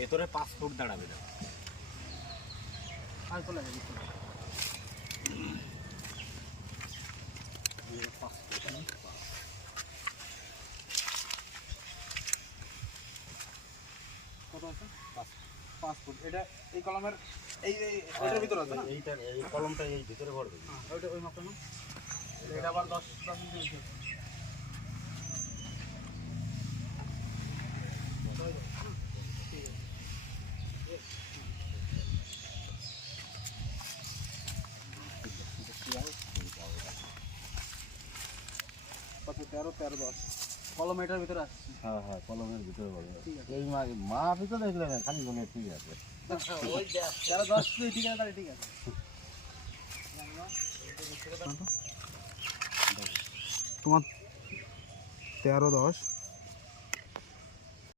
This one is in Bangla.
ভেতরে 5 ফুট দাঁড়াবে না। আর চলে যাবে কত আছে? 5 ফুট। এটা এই কলমের এটার ভিতরে আছে না? এইটা এই কলমটা এই ভিতরে ভরবে। হ্যাঁ, ওইটা ওই মাপটা না। এটা আবার 10 ইঞ্চি বেশি। কত 13 13 10 কলম এটার ভিতরে আছে। হ্যাঁ হ্যাঁ, কলমের ভিতরে ভরবে। ঠিক আছে। এই মা ভিতরে দেখলে না, খালি বলে ঠিক আছে। ওই 13 10 ঠিক আছে, তাহলে ঠিক আছে। তোমার 13 10